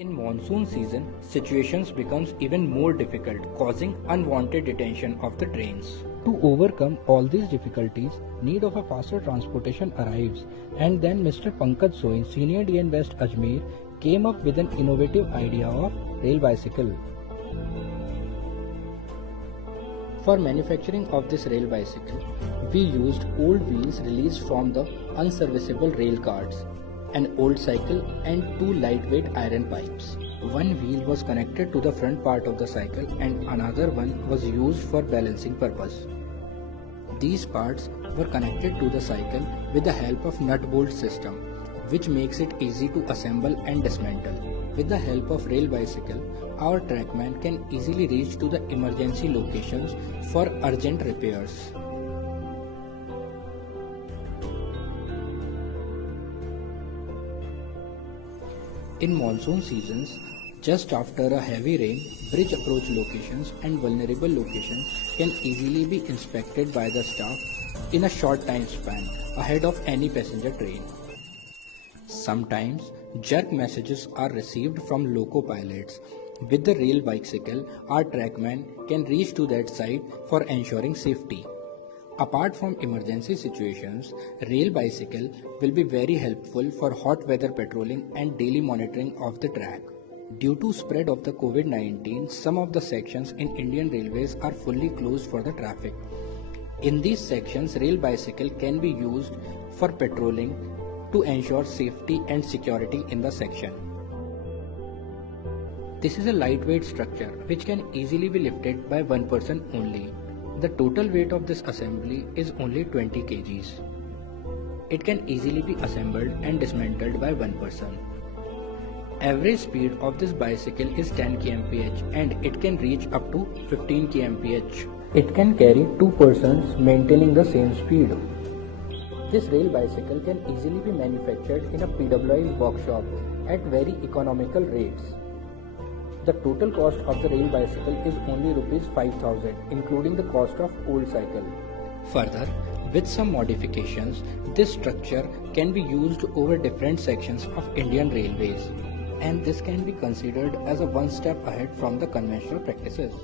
In monsoon season, situations becomes even more difficult, causing unwanted detention of the trains. To overcome all these difficulties, need of a faster transportation arrives, and then Mr. Pankaj Soin, Senior DN West Ajmer, came up with an innovative idea of rail bicycle. For manufacturing of this rail bicycle, we used old wheels released from the unserviceable rail cars, an old cycle and two lightweight iron pipes. One wheel was connected to the front part of the cycle and another one was used for balancing purpose. These parts were connected to the cycle with the help of nut-bolt system, which makes it easy to assemble and dismantle. With the help of rail bicycle, our trackman can easily reach to the emergency locations for urgent repairs. In monsoon seasons, just after a heavy rain, bridge approach locations and vulnerable locations can easily be inspected by the staff in a short time span ahead of any passenger train. Sometimes, jerk messages are received from loco pilots. With the rail bicycle, our trackman can reach to that site for ensuring safety. Apart from emergency situations, rail bicycle will be very helpful for hot weather patrolling and daily monitoring of the track. Due to spread of the COVID-19, some of the sections in Indian Railways are fully closed for the traffic. In these sections, rail bicycle can be used for patrolling to ensure safety and security in the section. This is a lightweight structure which can easily be lifted by one person only. The total weight of this assembly is only 20 kgs. It can easily be assembled and dismantled by one person. Average speed of this bicycle is 10 kmph and it can reach up to 15 kmph. It can carry two persons maintaining the same speed. This rail bicycle can easily be manufactured in a PWI workshop at very economical rates. The total cost of the rail bicycle is only Rs 5,000, including the cost of old cycle. Further, with some modifications, this structure can be used over different sections of Indian Railways, and this can be considered as a one step ahead from the conventional practices.